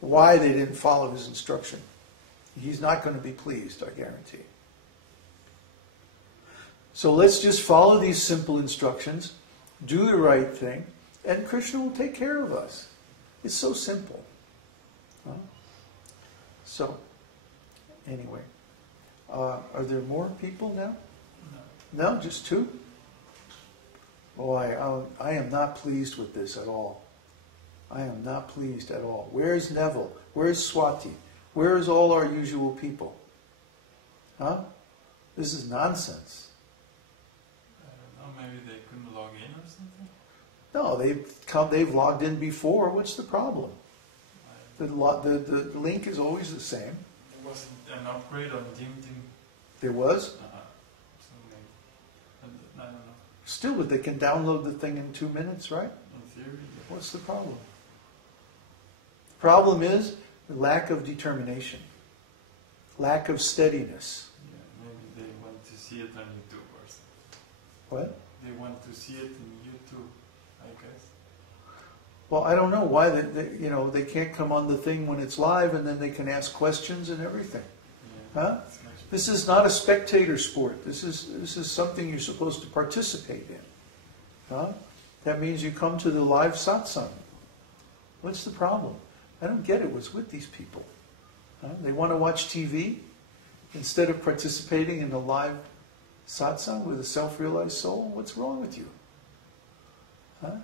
why they didn't follow his instruction. He's not going to be pleased, I guarantee. So let's just follow these simple instructions, do the right thing, and Kṛṣṇa will take care of us. It's so simple. Huh? So, anyway, are there more people now? No, just two? Boy, I am not pleased with this at all. I am not pleased at all. Where's Neville? Where's Swati? Where's all our usual people? Huh? This is nonsense. I don't know, maybe they couldn't log in or something? No, they've logged in before. What's the problem? The link is always the same. There wasn't an upgrade on LinkedIn. There was? I don't know. Still, but they can download the thing in 2 minutes, right? In theory. Yeah. What's the problem? The problem is the lack of determination, lack of steadiness. Yeah, maybe they want to see it on YouTube or something. What? They want to see it in YouTube, I guess. Well, I don't know why they can't come on the thing when it's live and then they can ask questions and everything. Yeah, huh? This is not a spectator sport. This is something you're supposed to participate in. Huh? That means you come to the live satsang. What's the problem? I don't get it. What's with these people? Huh? They want to watch TV instead of participating in the live satsang with a self-realized soul? What's wrong with you? Huh?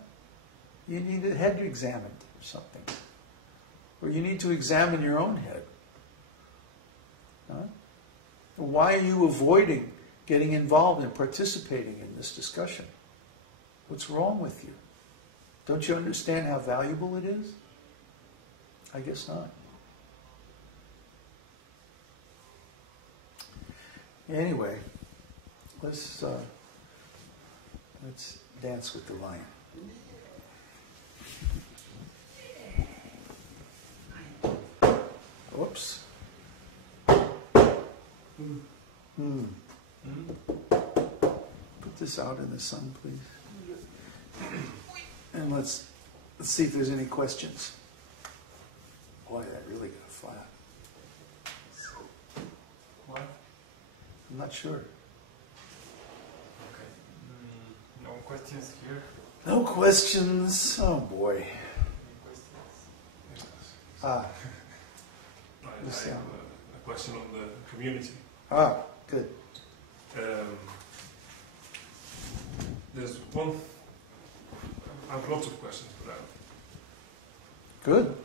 You need a head examined or something. Or you need to examine your own head. Huh? Why are you avoiding getting involved and participating in this discussion? What's wrong with you? Don't you understand how valuable it is? I guess not. Anyway, let's dance with the lion. Whoops. Put this out in the sun, please. And let's see if there's any questions. Boy, that really got flat. What? I'm not sure. Okay. No questions here? No questions. Oh boy. Any questions? Ah. I have a question on the community. Ah, good. There's one. I have lots of questions for that. Good.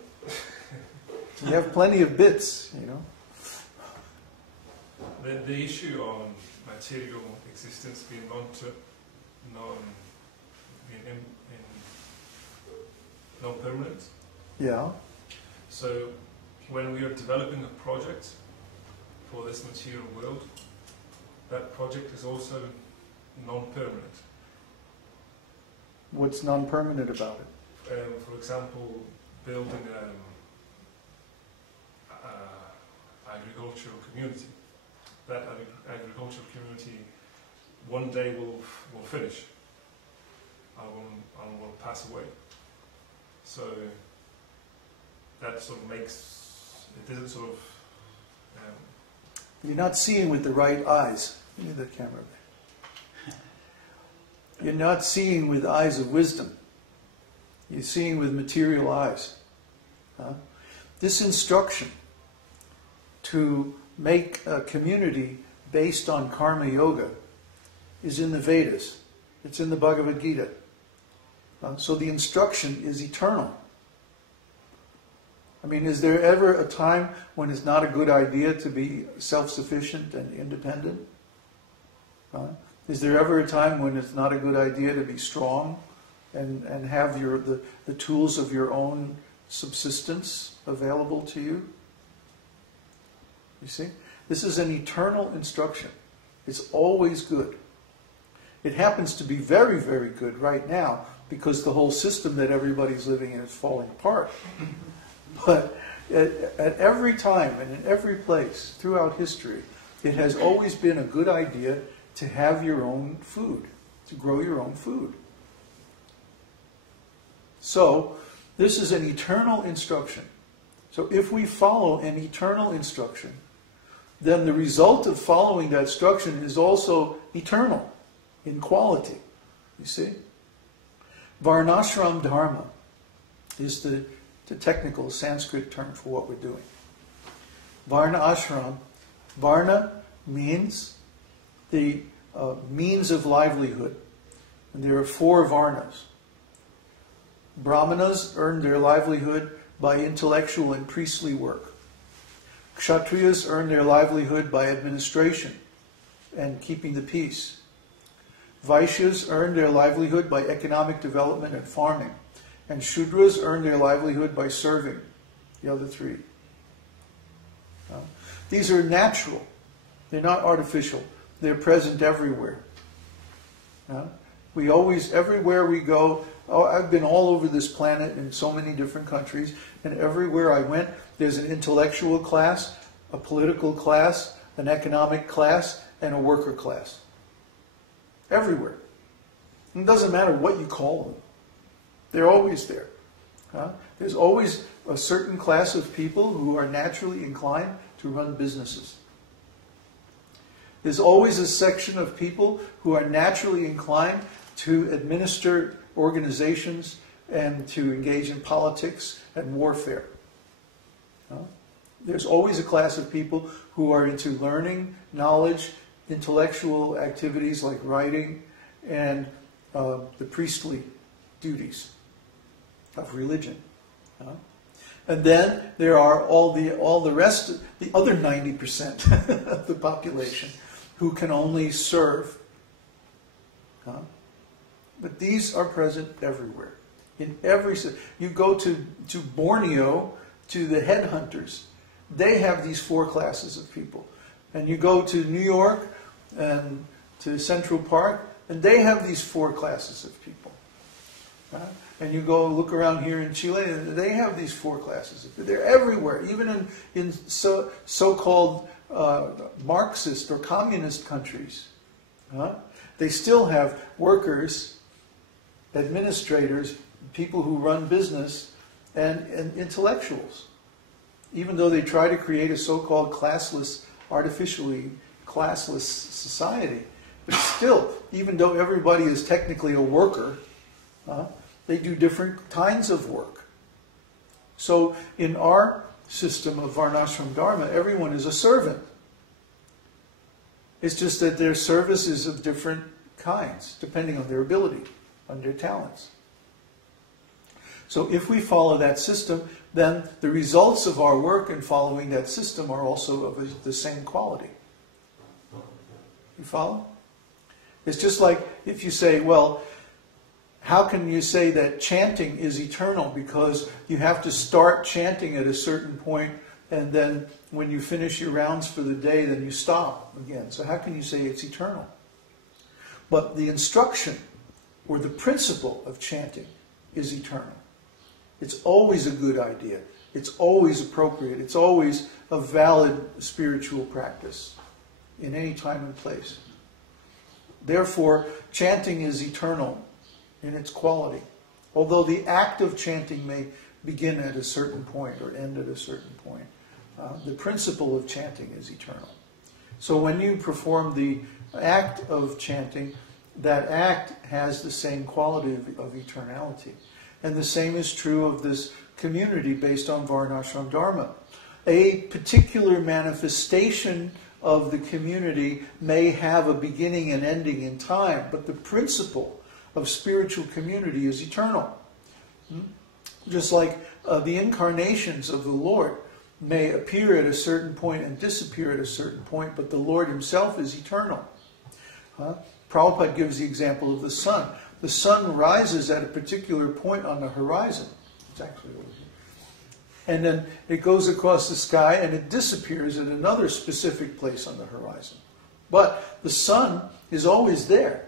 You have plenty of bits, you know. The issue on material existence being non-permanent. Yeah. So when we are developing a project for this material world, that project is also non-permanent. What's non-permanent about it? For example, building an agricultural community. That agricultural community one day will finish and will pass away. So that sort of makes it isn't sort of. You're not seeing with the right eyes. Give me the camera. You're not seeing with eyes of wisdom. You're seeing with material eyes. Huh? This instruction to make a community based on karma yoga is in the Vedas. It's in the Bhagavad-gītā. So the instruction is eternal. I mean, is there ever a time when it's not a good idea to be self-sufficient and independent? Is there ever a time when it's not a good idea to be strong and have the tools of your own subsistence available to you? You see? This is an eternal instruction. It's always good. It happens to be very, very good right now because the whole system that everybody's living in is falling apart. But at every time and in every place throughout history, it has always been a good idea to have your own food, to grow your own food. So, this is an eternal instruction. So if we follow an eternal instruction, then the result of following that instruction is also eternal in quality. You see? Varnashram dharma is the technical Sanskrit term for what we're doing. Varna ashram. Varna means the means of livelihood. And there are 4 varnas. Brahmanas earn their livelihood by intellectual and priestly work. Kshatriyas earn their livelihood by administration and keeping the peace. Vaishyas earn their livelihood by economic development and farming. And Shudras earn their livelihood by serving, the other 3. These are natural. They're not artificial. They're present everywhere. We always, everywhere we go, I've been all over this planet in so many different countries, and everywhere I went, there's an intellectual class, a political class, an economic class, and a worker class. Everywhere. It doesn't matter what you call them. They're always there. There's always a certain class of people who are naturally inclined to run businesses. There's always a section of people who are naturally inclined to administer organizations and to engage in politics and warfare. There's always a class of people who are into learning, knowledge, intellectual activities like writing, and the priestly duties of religion. And then there are all the rest, the other 90% of the population who can only serve. But these are present everywhere. In every, you go to Borneo, to the headhunters, they have these 4 classes of people. And you go to New York and to Central Park, and they have these 4 classes of people. And you go look around here in Chile, and they have these 4 classes. They're everywhere, even in so-called Marxist or communist countries. They still have workers, administrators, people who run business, and intellectuals. Even though they try to create a so-called classless, artificially classless society. But still, even though everybody is technically a worker, they do different kinds of work. So in our system of Varnashram Dharma, everyone is a servant. It's just that their service is of different kinds, depending on their ability, on their talents. So if we follow that system, then the results of our work in following that system are also of the same quality. You follow? It's just like if you say, well, how can you say that chanting is eternal? Because you have to start chanting at a certain point, and then when you finish your rounds for the day, then you stop again. So how can you say it's eternal? But the instruction or the principle of chanting is eternal. It's always a good idea. It's always appropriate. It's always a valid spiritual practice in any time and place. Therefore, chanting is eternal in its quality. Although the act of chanting may begin at a certain point or end at a certain point, the principle of chanting is eternal. So when you perform the act of chanting, that act has the same quality of eternality. And the same is true of this community based on Varnashram Dharma. A particular manifestation of the community may have a beginning and ending in time, but the principle of spiritual community is eternal. Just like the incarnations of the Lord may appear at a certain point and disappear at a certain point, but the Lord himself is eternal. Prabhupada gives the example of the sun. The sun rises at a particular point on the horizon. It's actually over here. And then it goes across the sky and it disappears at another specific place on the horizon. But the sun is always there.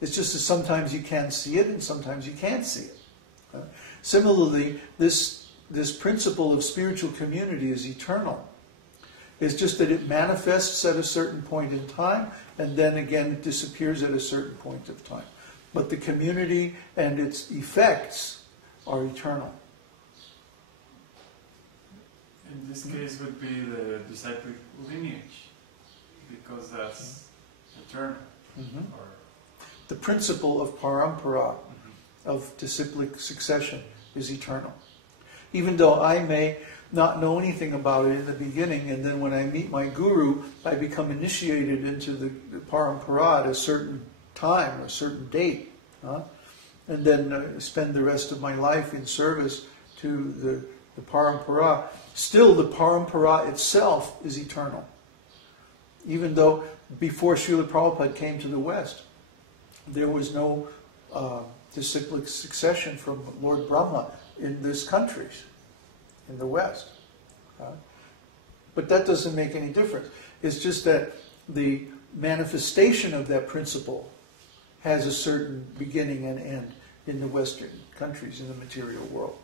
It's just that sometimes you can see it and sometimes you can't see it. Similarly, this principle of spiritual community is eternal. It's just that it manifests at a certain point in time and then again it disappears at a certain point of time. But the community and its effects are eternal. this case would be the disciplic lineage, because that's eternal. Or The principle of parampara, of disciplic succession, is eternal. Even though I may not know anything about it in the beginning, and then when I meet my guru, I become initiated into the parampara at a certain time or a certain date, and then spend the rest of my life in service to the parampara. Still, the parampara itself is eternal. Even though before Srila Prabhupada came to the West, there was no disciplic succession from Lord Brahma in these countries, in the West. But that doesn't make any difference. It's just that the manifestation of that principle has a certain beginning and end in the Western countries, in the material world.